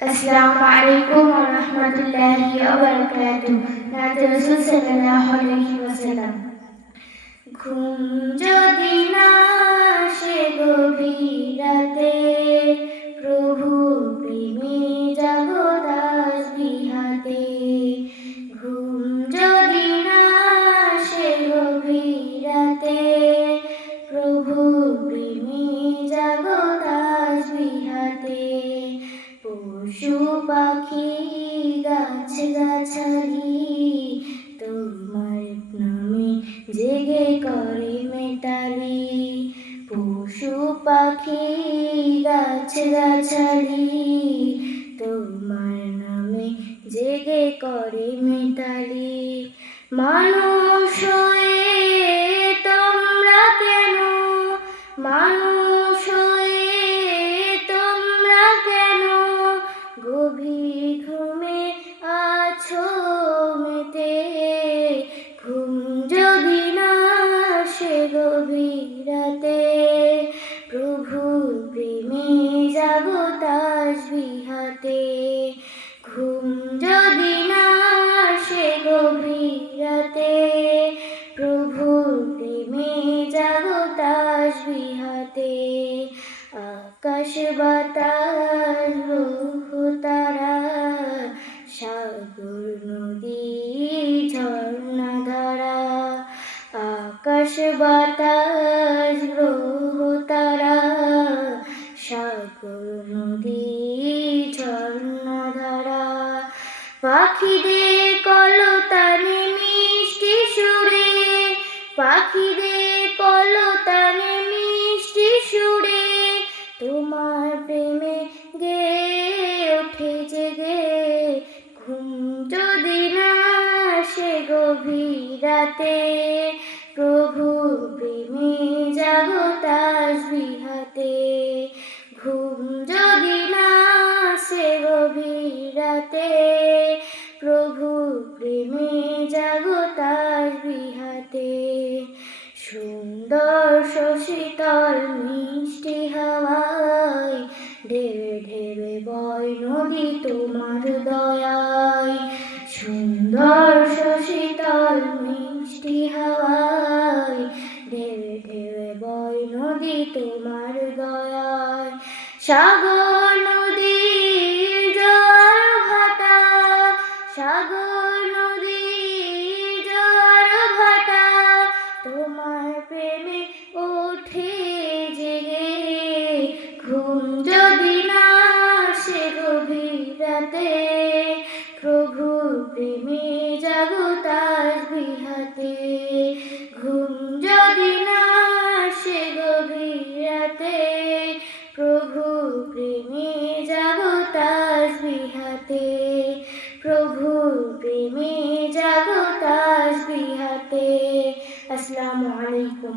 अस्सलामु अलैकुम व रहमतुल्लाहि व बाराकातुहू। नात रसूल साल्लाल्लाहु अलैहि वसल्लम। ঘুম যদি না আসে গভীর রাতে, প্রভু প্রেমে জাগো তাসবিহ হাতে। ঘুম যদি না আসে গভীর রাতে, প্রভু প্রেমে জাগো তাসবিহ হাতে। পশু পাখি গাছ গাছালি তোমার নামে জেগে করে মেটালি। পশু পাখি গাছ গাছালি তোমার নামে জেগে করে মেটালি। মানুষ হয়ে তোমরা কেন, মানুষ হয়ে তোমরা কেন গভীর ঘুমে আছো মেতে। ঘুম যদি না আসে গভীর রাতে, প্রভু প্রেমে জাগো তাসবিহ হাতে। ঘুম যদি না আসে গভীর রাতে, প্রভু প্রেমে জাগো তাসবিহ হাতে। আকাশ বাতাস গ্রহ তারা, সাগর নদী ঝর্ণা ধারা। আকাশ বাতাস গ্রহ তারা, সাগর নদী ঝর্ণা ধারা। পাখিদের কলতানে মিষ্টি সুরে, পাখিদের কলতানে মিষ্টি সুরে তোমার প্রেমে গেয়ে ওঠে জেগে। ঘুম যদি না আসে গভীর রাতে, প্রভু প্রেমে জাগো তাসবিহ হাতে। ঘুম যদি না আসে গভীর রাতে, প্রভু প্রেমে জাগো তাসবিহ হাতে। সুন্দর শশীতল মিষ্টি হাওয়ায় ঢেবে ঢেবে বয় নদী তোমার দয়ায়। সুন্দর শশীতল মিষ্টি হাওয়ায় ঢেবে ঢেবে বয় নদী তোমার দয়ায়। সাগর নদীর জোয়ার ভাটা, সাগর নদীর জোয়ার ভাটা তোমার প্রেমে ওঠে জেগে। ঘুম যদি না আসে গভীর রাতে, প্রভু প্রেমে জাগো তাসবিহ হাতে। ঘুম যদি না আসে গভীর রাতে, প্রভু প্রেমে জাগো তাসবিহ হাতে। প্রভু প্রেমে জাগো তাসবিহ হাতে। আসসালামু আলাইকুম।